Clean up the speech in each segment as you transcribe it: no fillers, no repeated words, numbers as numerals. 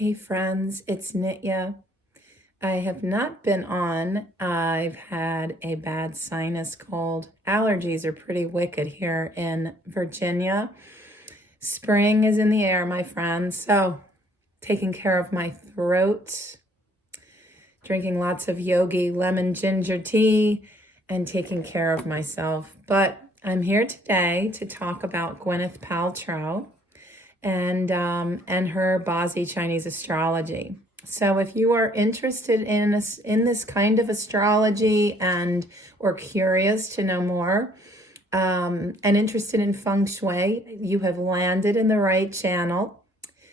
Hey friends, it's Nitya. I have not been on. I've had a bad sinus cold. Allergies are pretty wicked here in Virginia. Spring is in the air, my friends. So, taking care of my throat, drinking lots of yogi lemon ginger tea, and taking care of myself. But I'm here today to talk about Gwyneth Paltrow and her Bazi Chinese astrology. So if you are interested in this kind of astrology and or curious to know more and interested in feng shui, you have landed in the right channel.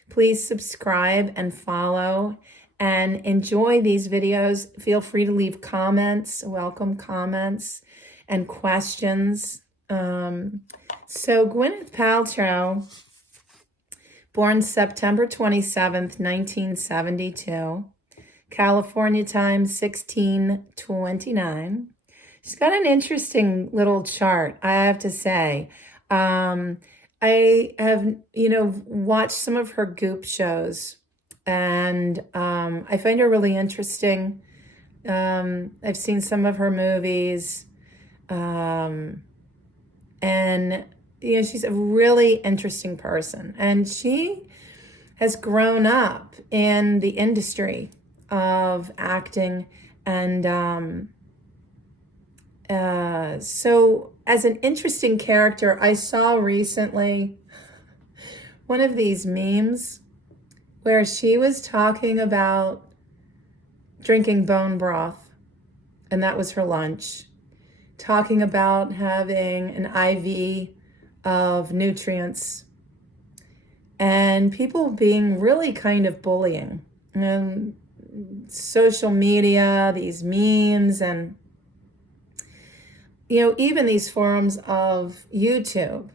Please subscribe and follow and enjoy these videos. Feel free to leave comments, welcome comments and questions. So Gwyneth Paltrow, born September 27th, 1972, California time 1629. She's got an interesting little chart, I have to say. I have, watched some of her Goop shows, and I find her really interesting. I've seen some of her movies, and she's a really interesting person, and she has grown up in the industry of acting. And so as an interesting character, I saw recently one of these memes where she was talking about drinking bone broth, and that was her lunch, talking about having an IV of nutrients, and people being really kind of bullying, and social media, these memes, and even these forums of YouTube,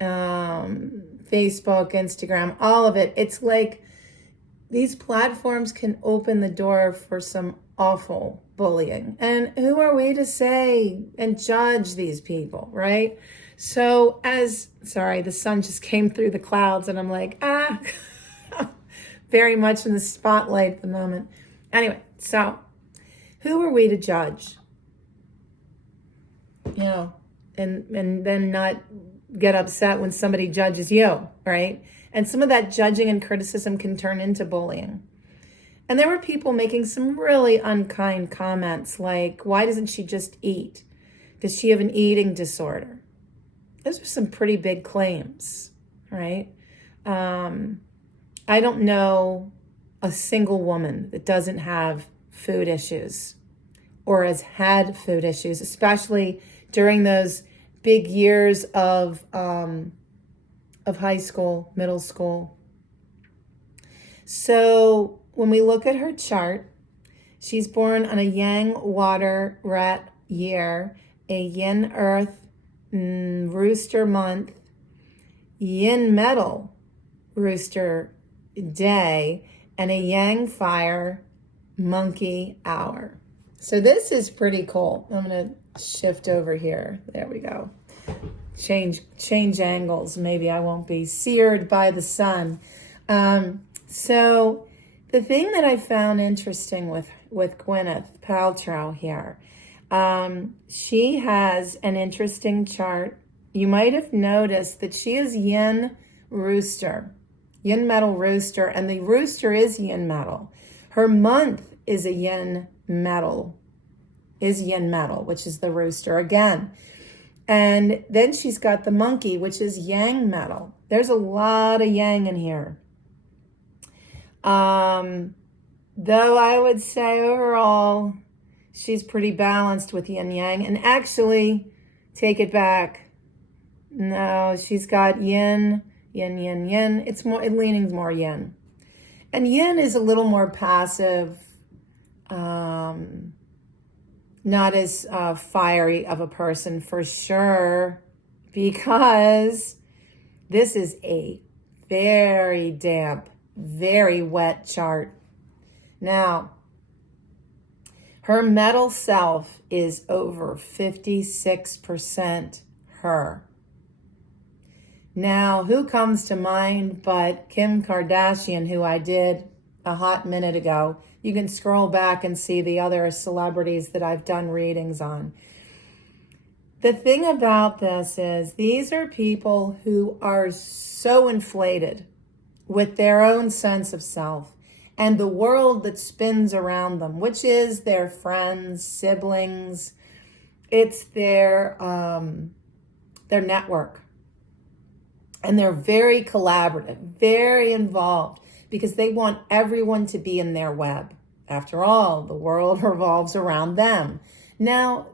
Facebook, Instagram, all of it. It's like these platforms can open the door for some awful bullying, and who are we to say and judge these people, right? So sorry, the sun just came through the clouds and I'm like, very much in the spotlight at the moment. Anyway, so who are we to judge? And then not get upset when somebody judges you, right? And some of that judging and criticism can turn into bullying. And there were people making some really unkind comments like, why doesn't she just eat? Does she have an eating disorder? Those are some pretty big claims, right? I don't know a single woman that doesn't have food issues or has had food issues, especially during those big years of high school, middle school. So when we look at her chart, she's born on a Yang water rat year, a Yin earth Rooster month, Yin metal Rooster day, and a Yang fire monkey hour. So this is pretty cool. I'm going to shift over here. There we go. Change angles. Maybe I won't be seared by the sun. So the thing that I found interesting with Gwyneth Paltrow here, she has an interesting chart. You might have noticed that she is Yin Rooster, Yin metal Rooster, and the Rooster is Yin metal. Her month is a Yin metal, which is the Rooster again. And then she's got the monkey, which is Yang metal. There's a lot of Yang in here. Though I would say overall, she's pretty balanced with yin yang. And actually, take it back. No, she's got yin, yin, yin, yin. It leans more yin. And yin is a little more passive, not as fiery of a person for sure, because this is a very damp, very wet chart. Now, her metal self is over 56% her. Now, who comes to mind but Kim Kardashian, who I did a hot minute ago. You can scroll back and see the other celebrities that I've done readings on. The thing about this is these are people who are so inflated with their own sense of self and the world that spins around them, which is their friends, siblings. It's their network. And they're very collaborative, very involved, because they want everyone to be in their web. After all, the world revolves around them. Now,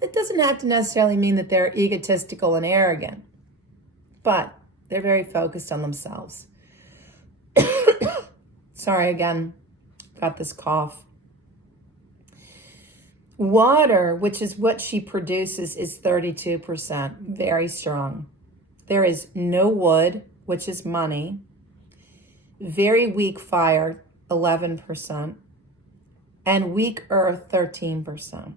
it doesn't have to necessarily mean that they're egotistical and arrogant, but they're very focused on themselves. Sorry again, got this cough. Water, which is what she produces, is 32%, very strong. There is no wood, which is money. Very weak fire, 11%. And weak earth, 13%.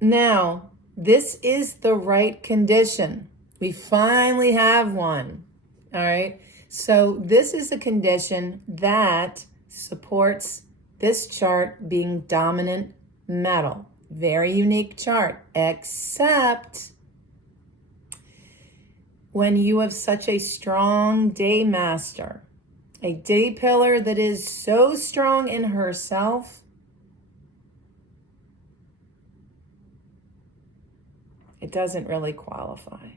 Now, this is the right condition. We finally have one. All right. So this is a condition that supports this chart being dominant metal. Very unique chart, except when you have such a strong day master, a day pillar that is so strong in herself, it doesn't really qualify.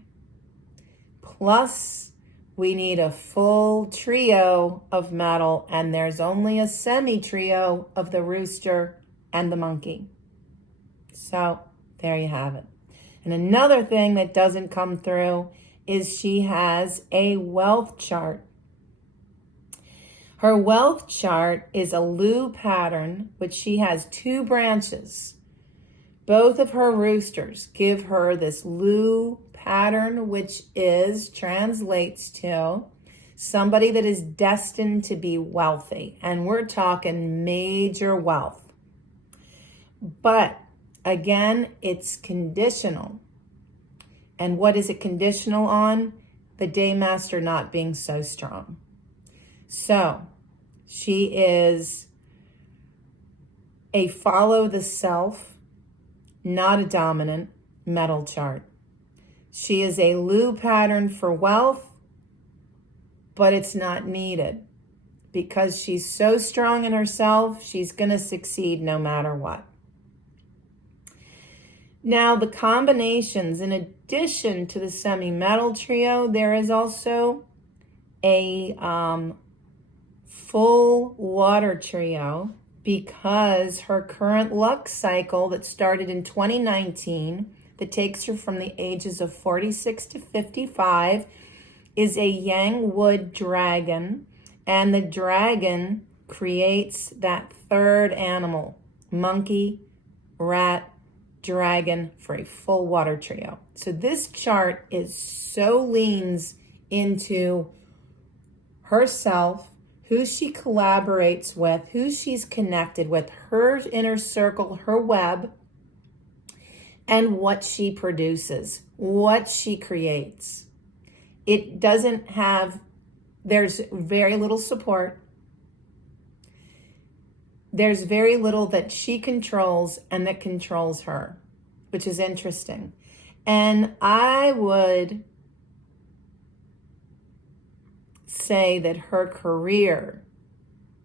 Plus, we need a full trio of metal, and there's only a semi-trio of the rooster and the monkey. So there you have it. And another thing that doesn't come through is she has a wealth chart. Her wealth chart is a Lu pattern, which she has 2 branches. Both of her roosters give her this Lu pattern, which translates to somebody that is destined to be wealthy. And we're talking major wealth. But again, it's conditional. And what is it conditional on? The day master not being so strong. So she is a follow the self, not a dominant metal chart. She is a Lu pattern for wealth, but it's not needed because she's so strong in herself, she's going to succeed no matter what. Now, the combinations, in addition to the semi-metal trio, there is also a full water trio, because her current luck cycle that started in 2019, that takes her from the ages of 46 to 55, is a yang wood dragon. And the dragon creates that third animal, monkey, rat, dragon, for a full water trio. So this chart leans into herself, who she collaborates with, who she's connected with, her inner circle, her web, and what she produces, what she creates. It doesn't have, there's very little support. There's very little that she controls and that controls her, which is interesting. And I would say that her career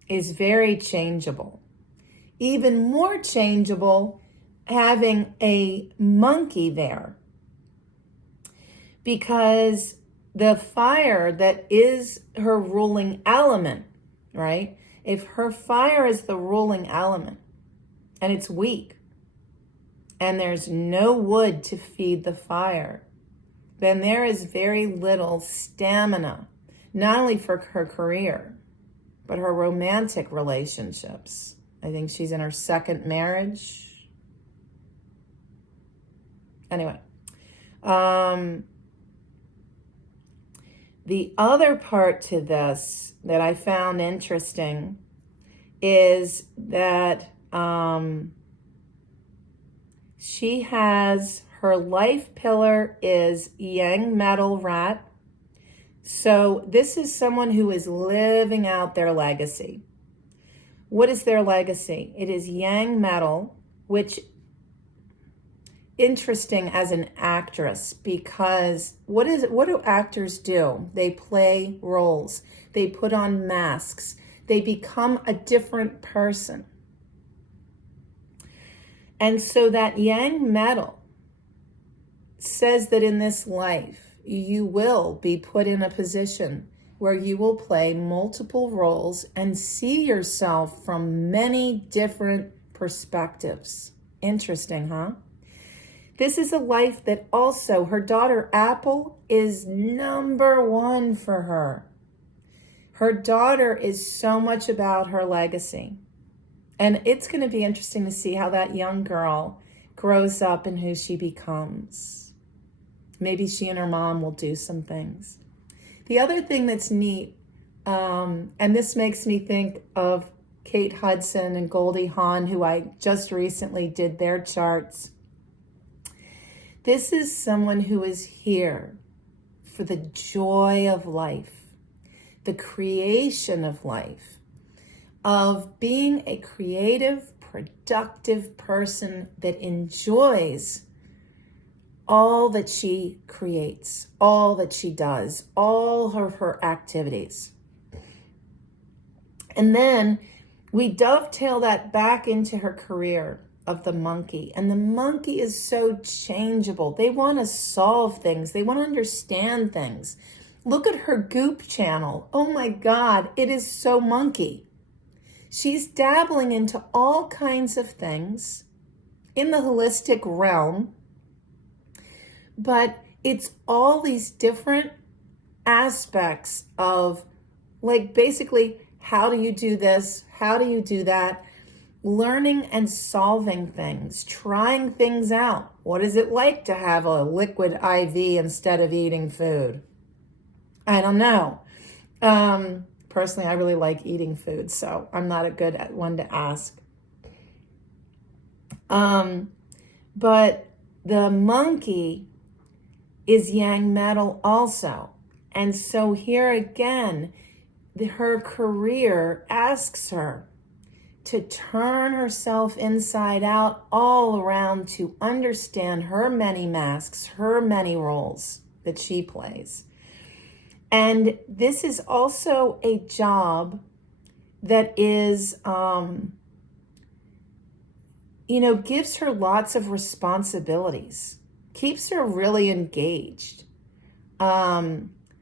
is very changeable. Even more changeable having a monkey there, because the fire that is her ruling element, right? If her fire is the ruling element and it's weak and there's no wood to feed the fire, then there is very little stamina, not only for her career, but her romantic relationships. I think she's in her second marriage. Anyway, the other part to this that I found interesting is that she has, her life pillar is yang metal rat. So this is someone who is living out their legacy. What is their legacy? It is yang metal, which interesting as an actress, because what do actors do? They play roles. They put on masks. They become a different person. And so that yang metal says that in this life, you will be put in a position where you will play multiple roles and see yourself from many different perspectives. Interesting, huh? This is a life that also her daughter Apple is number one for her. Her daughter is so much about her legacy. And it's going to be interesting to see how that young girl grows up and who she becomes. Maybe she and her mom will do some things. The other thing that's neat, and this makes me think of Kate Hudson and Goldie Hawn, who I just recently did their charts. This is someone who is here for the joy of life, the creation of life, of being a creative, productive person that enjoys all that she creates, all that she does, all of her activities. And then we dovetail that back into her career of the monkey. And the monkey is so changeable. They want to solve things. They want to understand things. Look at her Goop channel. Oh my God, it is so monkey. She's dabbling into all kinds of things in the holistic realm, but it's all these different aspects of, like, basically, how do you do this? How do you do that? Learning and solving things, trying things out. What is it like to have a liquid IV instead of eating food? I don't know. Personally, I really like eating food, so I'm not a good one to ask. But the monkey is yang metal also. And so here again, her career asks her to turn herself inside out all around to understand her many masks, her many roles that she plays. And this is also a job that is, gives her lots of responsibilities, keeps her really engaged,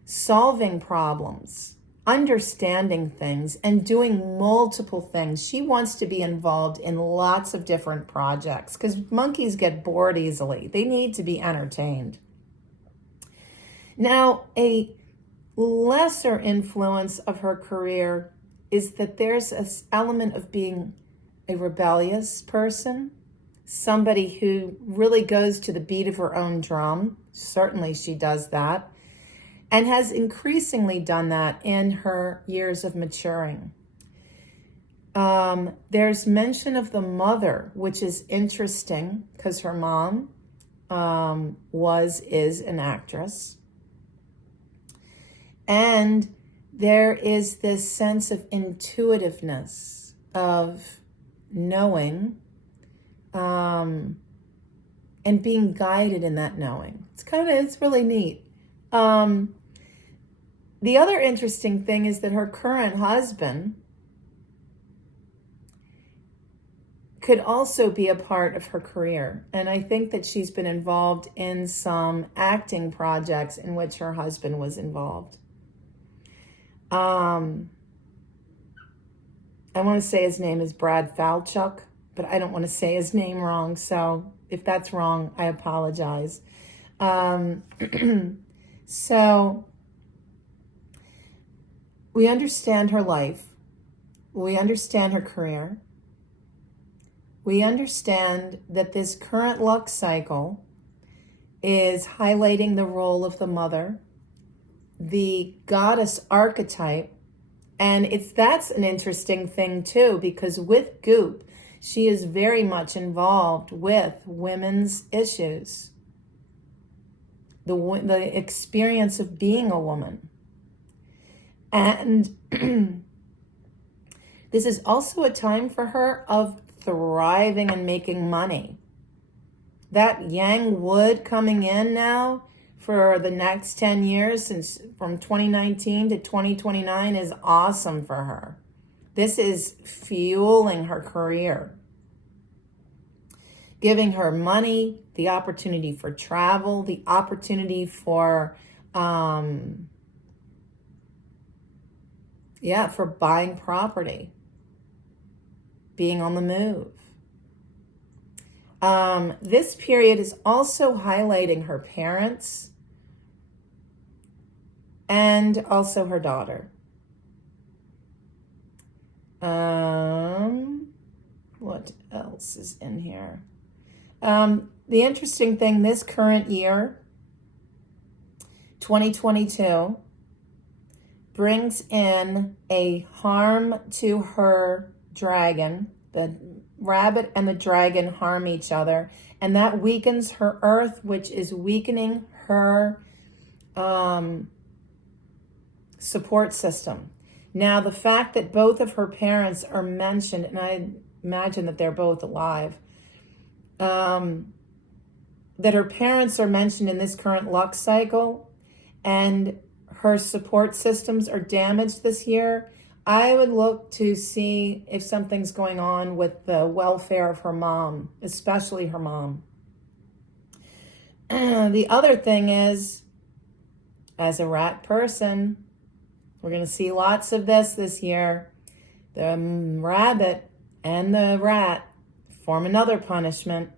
solving problems, understanding things, and doing multiple things. She wants to be involved in lots of different projects because monkeys get bored easily. They need to be entertained. Now, a lesser influence of her career is that there's an element of being a rebellious person, somebody who really goes to the beat of her own drum. Certainly she does that, and has increasingly done that in her years of maturing. There's mention of the mother, which is interesting because her mom is an actress. And there is this sense of intuitiveness, of knowing, and being guided in that knowing. It's really neat. The other interesting thing is that her current husband could also be a part of her career. And I think that she's been involved in some acting projects in which her husband was involved. I want to say his name is Brad Falchuk, but I don't want to say his name wrong. So if that's wrong, I apologize. So we understand her life. We understand her career. We understand that this current luck cycle is highlighting the role of the mother, the goddess archetype. And that's an interesting thing too, because with Goop, she is very much involved with women's issues, the experience of being a woman. And this is also a time for her of thriving and making money. That yang wood coming in now for the next 10 years, since from 2019 to 2029, is awesome for her. This is fueling her career, giving her money, the opportunity for travel, the opportunity for, for buying property, being on the move. This period is also highlighting her parents and also her daughter. What else is in here? The interesting thing, this current year, 2022, brings in a harm to her dragon. The rabbit and the dragon harm each other, and that weakens her earth, which is weakening her support system. Now, the fact that both of her parents are mentioned, and I imagine that they're both alive, that her parents are mentioned in this current luck cycle, and her support systems are damaged this year, I would look to see if something's going on with the welfare of her mom, especially her mom. The other thing is, as a rat person, we're going to see lots of this year. The rabbit and the rat form another punishment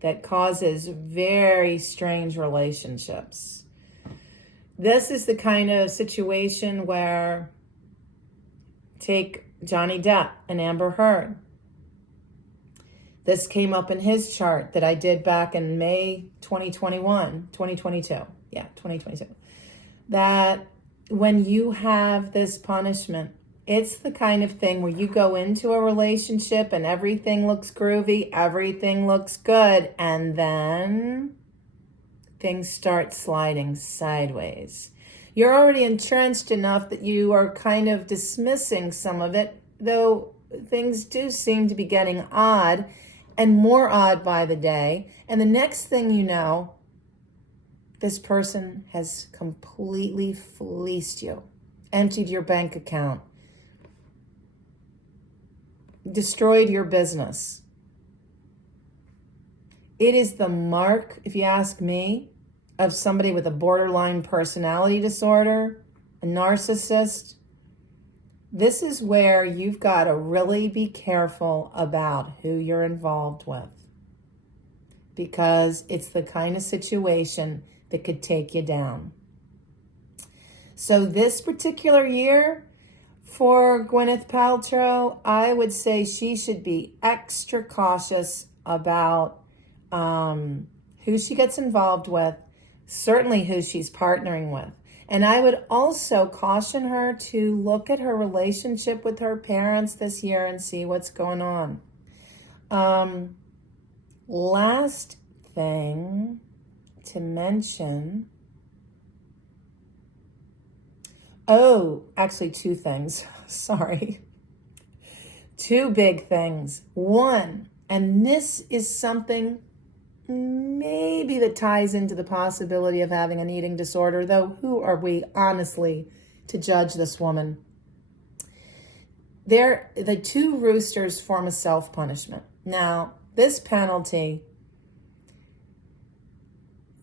that causes very strange relationships. This is the kind of situation where, take Johnny Depp and Amber Heard. This came up in his chart that I did back in May 2022. Yeah, 2022. That when you have this punishment, it's the kind of thing where you go into a relationship and everything looks groovy, everything looks good, and then things start sliding sideways. You're already entrenched enough that you are kind of dismissing some of it, though things do seem to be getting odd and more odd by the day. And the next thing you know, this person has completely fleeced you, emptied your bank account, destroyed your business. It is the mark, if you ask me, of somebody with a borderline personality disorder, a narcissist. This is where you've got to really be careful about who you're involved with, because it's the kind of situation that could take you down. So this particular year for Gwyneth Paltrow, I would say she should be extra cautious about who she gets involved with, certainly who she's partnering with. And I would also caution her to look at her relationship with her parents this year and see what's going on. Last thing to mention. Oh, actually two things. Sorry. Two big things. One, and this is something maybe that ties into the possibility of having an eating disorder, though who are we, honestly, to judge this woman? The two roosters form a self-punishment. Now, this penalty,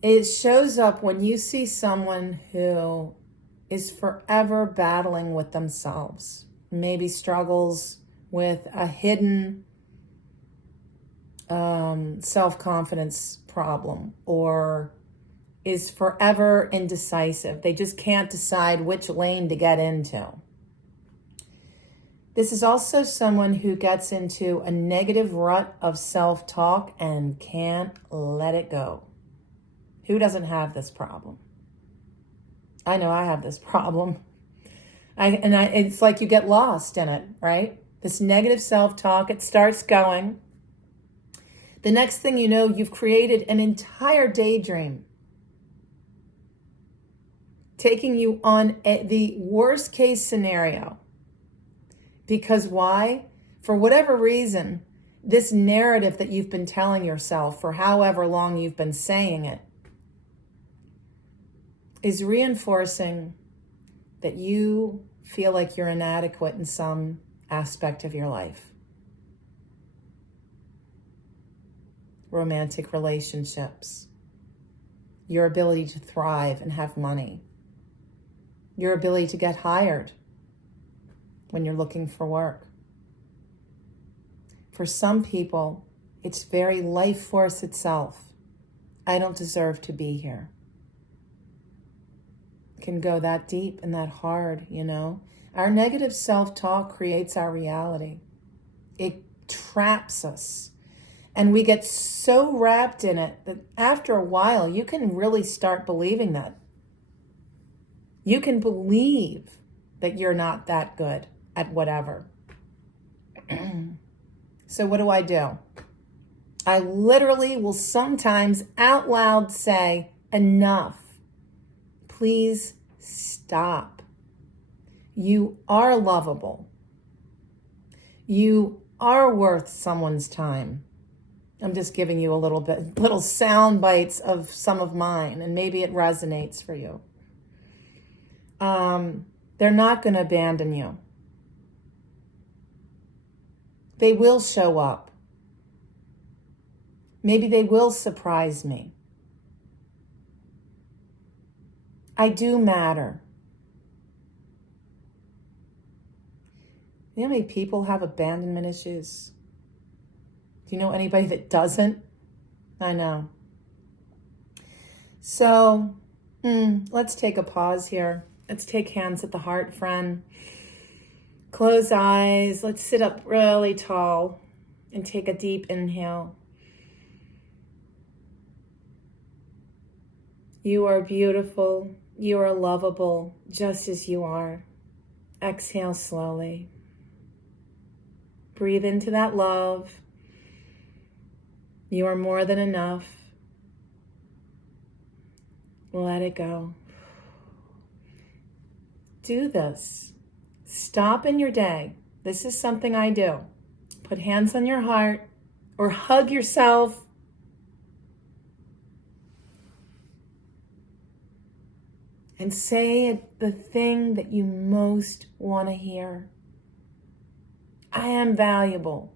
it shows up when you see someone who is forever battling with themselves, maybe struggles with a hidden self-confidence problem, or is forever indecisive. They just can't decide which lane to get into. This is also someone who gets into a negative rut of self-talk and can't let it go. Who doesn't have this problem? I know I have this problem. It's like you get lost in it, right? This negative self-talk, it starts going. The next thing you know, you've created an entire daydream taking you on the worst case scenario. Because why? For whatever reason, this narrative that you've been telling yourself for however long you've been saying it is reinforcing that you feel like you're inadequate in some aspect of your life. Romantic relationships, your ability to thrive and have money, your ability to get hired when you're looking for work. For some people, it's very life force itself. I don't deserve to be here. It can go that deep and that hard, you know. Our negative self-talk creates our reality. It traps us. And we get so wrapped in it that after a while, you can really start believing that. You can believe that you're not that good at whatever. So what do? I literally will sometimes out loud say, enough. Please stop. You are lovable. You are worth someone's time. I'm just giving you little sound bites of some of mine, and maybe it resonates for you. They're not going to abandon you. They will show up. Maybe they will surprise me. I do matter. You know how many people have abandonment issues? Do you know anybody that doesn't? I know. So, let's take a pause here. Let's take hands at the heart, friend. Close eyes. Let's sit up really tall and take a deep inhale. You are beautiful. You are lovable just as you are. Exhale slowly. Breathe into that love. You are more than enough. Let it go. Do this. Stop in your day. This is something I do. Put hands on your heart or hug yourself. And say the thing that you most want to hear. I am valuable.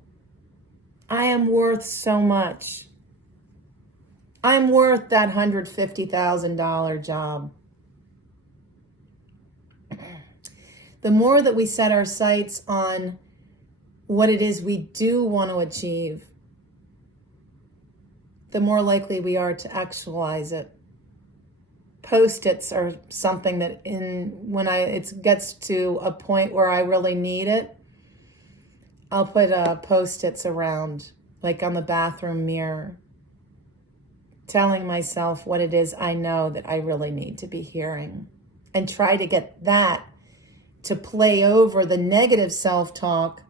I am worth so much. I'm worth that $150,000 job. The more that we set our sights on what it is we do want to achieve, the more likely we are to actualize it. Post-its are something that when it gets to a point where I really need it, I'll put Post-its around, like on the bathroom mirror, telling myself what it is I know that I really need to be hearing, and try to get that to play over the negative self-talk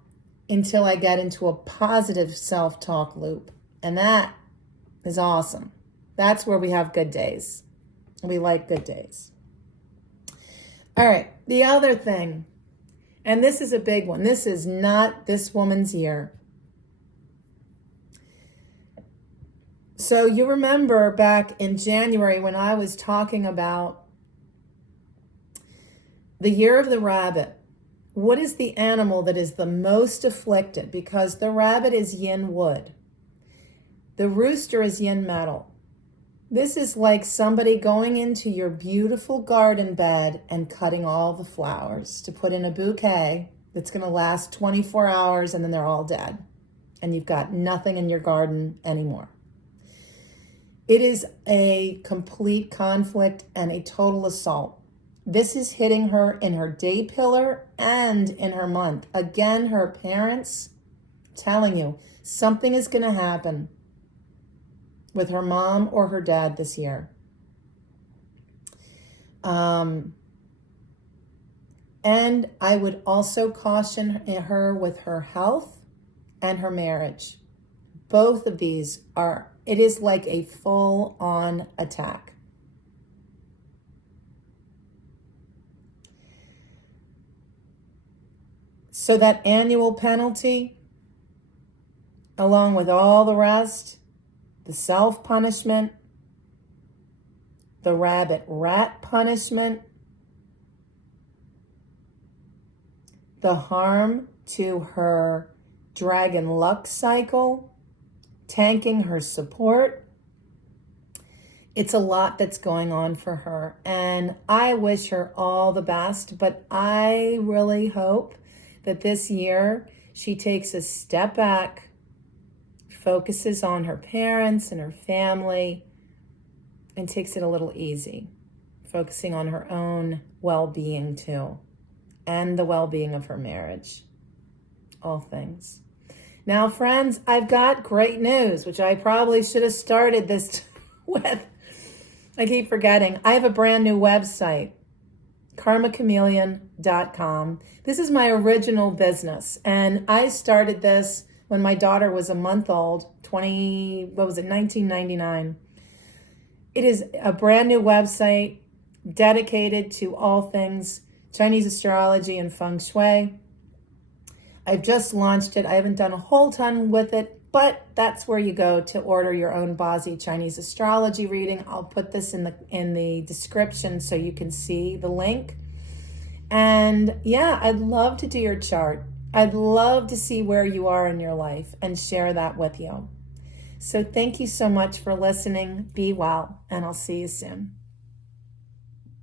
until I get into a positive self-talk loop. And that is awesome. That's where we have good days. We like good days. All right, the other thing, and this is a big one. This is not this woman's year. So you remember back in January when I was talking about the year of the rabbit. What is the animal that is the most afflicted? Because the rabbit is yin wood. The rooster is yin metal. This is like somebody going into your beautiful garden bed and cutting all the flowers to put in a bouquet that's going to last 24 hours and then they're all dead. And you've got nothing in your garden anymore. It is a complete conflict and a total assault. This is hitting her in her day pillar and in her month. Again, her parents telling you something is going to happen with her mom or her dad this year. And I would also caution her with her health and her marriage. Both of these it is like a full-on attack. So that annual penalty, along with all the rest, the self-punishment, the rabbit rat punishment, the harm to her dragon luck cycle, tanking her support. It's a lot that's going on for her, and I wish her all the best, but I really hope that this year she takes a step back, focuses on her parents and her family, and takes it a little easy, focusing on her own well-being too, and the well-being of her marriage, all things. Now, friends, I've got great news, which I probably should have started this with. I keep forgetting. I have a brand new website, karmachameleon.com. This is my original business, and I started this when my daughter was a month old, 1999. It is a brand new website dedicated to all things Chinese astrology and feng shui. I've just launched it. I haven't done a whole ton with it, but that's where you go to order your own Bazi Chinese astrology reading. I'll put this in the description so you can see the link. And yeah, I'd love to do your chart. I'd love to see where you are in your life and share that with you. So thank you so much for listening. Be well, and I'll see you soon.